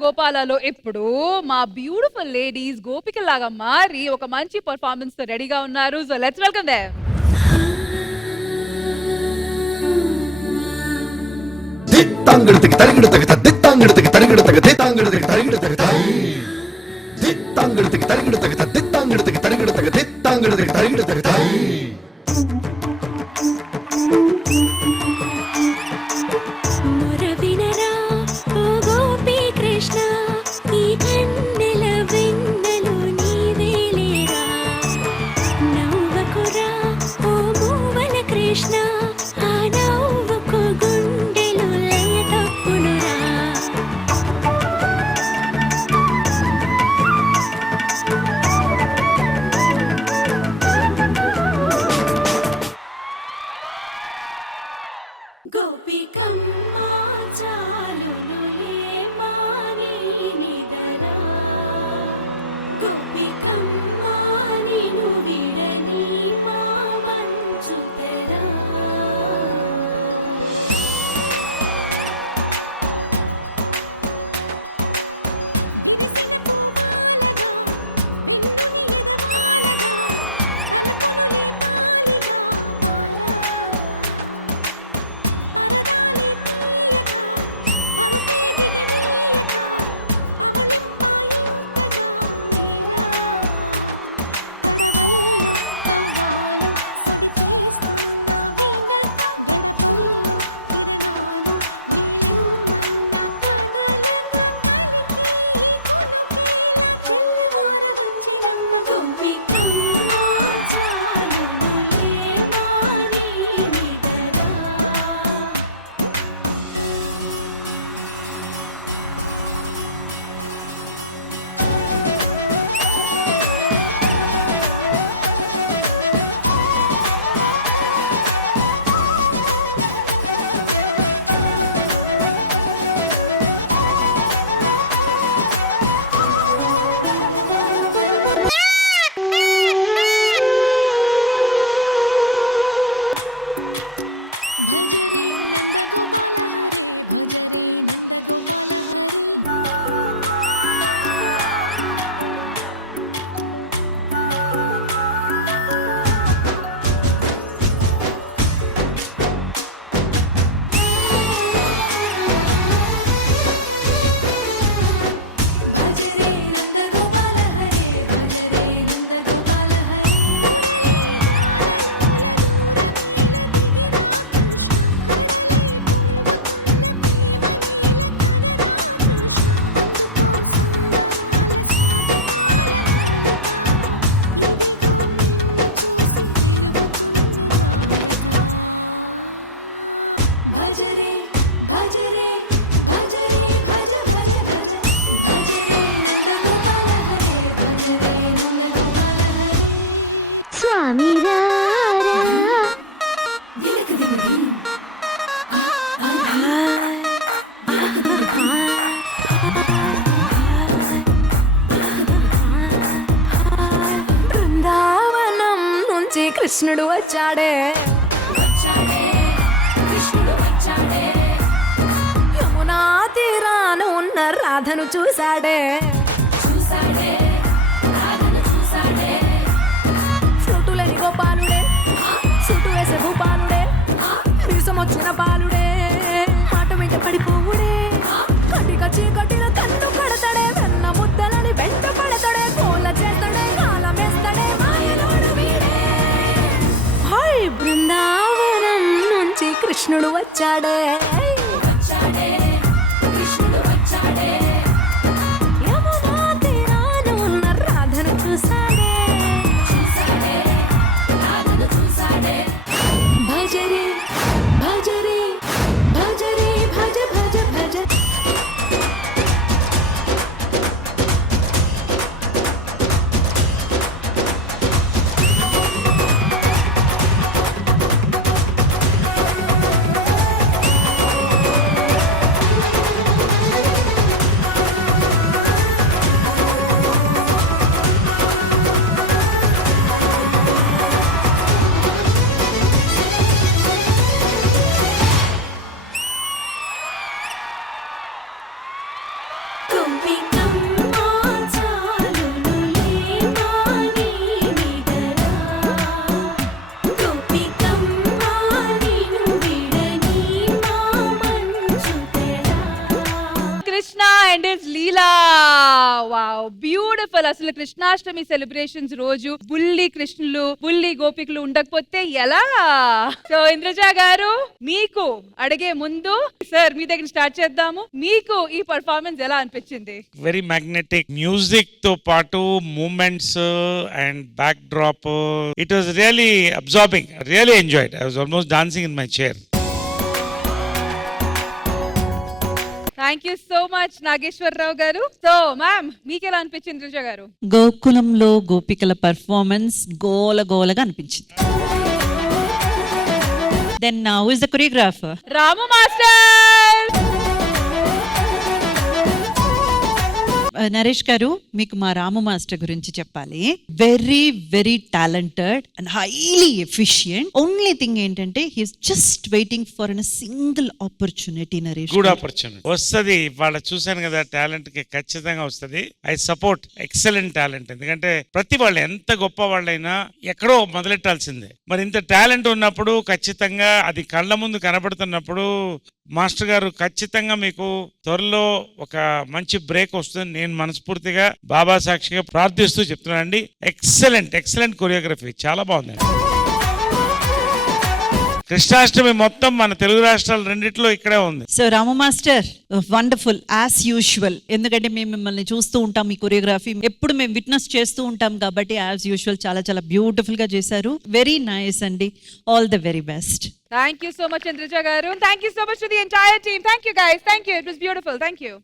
గోపాలలో ఇప్పుడు మా beautiful ladies గోపికలాగా మారి ఒక మంచి పర్ఫార్మెన్స్ తో రెడీగా ఉన్నారు. So let's welcome them. దిత్తాంగడతకి తరిగిడతకి దిత్తాంగడతకి తరిగిడతకి దిత్తాంగడతకి తరిగిడతకి దిత్తాంగడతకి తరిగిడతకి దిత్తాంగడతకి తరిగిడతకి దిత్తాంగడతకి తరిగిడతకి కృష్ణుడు వచ్చాడే యమునా తీరాన ఉన్న రాధను చూశాడే ఫ్లూటులని గోపాలుడే సుటు వేసే భూపాలుడే వీసమొచ్చిన బాలుడే మాట మీద పడిపోవుడే కటిక చీకటిన కన్ను కడతాడే వెన్న ముద్దలని వెంట పడతాడే కోల చేస్తాడే కాలమేస్తాడే బృందావనం నుంచి కృష్ణుడు వచ్చాడే యమునా తీరాన ఉన్న రాధను చూశాడే భజరే భజరే భజరే భజ భజ భజ బ్యూటిఫుల్. అసలు కృష్ణాష్టమి సెలబ్రేషన్స్ రోజు బుల్లి కృష్ణులు బుల్లి గోపికలు ఉండకపోతే ఎలా? సో ఇంద్రజ గారు, మీకు అడిగే ముందు సార్ మీ దగ్గర స్టార్ట్ చేద్దాము. మీకు ఈ పర్ఫార్మెన్స్ ఎలా అనిపించింది? వెరీ మ్యాగ్నెటిక్ మ్యూజిక్ తో పాటు moments and backdrop, it was really absorbing, really enjoyed. I was almost dancing in my chair. Thank you so much Nageswara Rao garu. So ma'am, మీకు ఎలా అనిపించింది ఇంద్రజ గారు? గోకులంలో గోపికల పర్ఫార్మెన్స్ గోలగోలగా అనిపించింది. Then who is the choreographer? Ramu master. Naresh garu, మీకు మా రాము మాస్టర్ గురించి చెప్పాలి. Very very talented and highly efficient. Only thing ఏంటంటే he's just waiting for an single opportunity. Naresh good opportunity వస్తుంది. వాళ్ళ చూశాను కదా, టాలెంట్ కి ఖచ్చితంగా వస్తుంది. I support excellent talent. ఎందుకంటే ప్రతి వాళ్ళు ఎంత గొప్ప వాళ్ళైనా ఎక్కడో మొదలెట్టాల్సిందే. మరి ఇంత టాలెంట్ ఉన్నప్పుడు ఖచ్చితంగా అది కళ్ళ ముందు కనబడుతున్నప్పుడు మాస్టర్ గారు ఖచ్చితంగా మీకు త్వరలో ఒక మంచి బ్రేక్ వస్తుంది నేను మనస్ఫూర్తిగా బాబా సాక్షిగా ప్రార్థిస్తూ చెప్తున్నానండి. ఎక్సలెంట్ ఎక్సలెంట్ కొరియోగ్రఫీ, చాలా బాగుందండి. కృష్ణాష్టమి మొత్తం మన తెలుగు రాష్ట్రాలు రెండిట్లో ఇక్కడే ఉంది. సో రాము మాస్టర్, వండర్ఫుల్ యాజ్ యూజువల్. ఎందుకంటే మేము మిమ్మల్ని చూస్తూ ఉంటాం, మీ కొరియోగ్రఫీ ఎప్పుడు మేము విట్నెస్ చేస్తూ ఉంటాం కాబట్టి యాజ్ యూజువల్ చాలా చాలా బ్యూటిఫుల్ గా చేశారు. వెరీ నైస్ అండి. All the very best. Thank you so much, Indraja garu. Thank you so much to the entire team. Thank you guys. Thank you. It was beautiful. Thank you.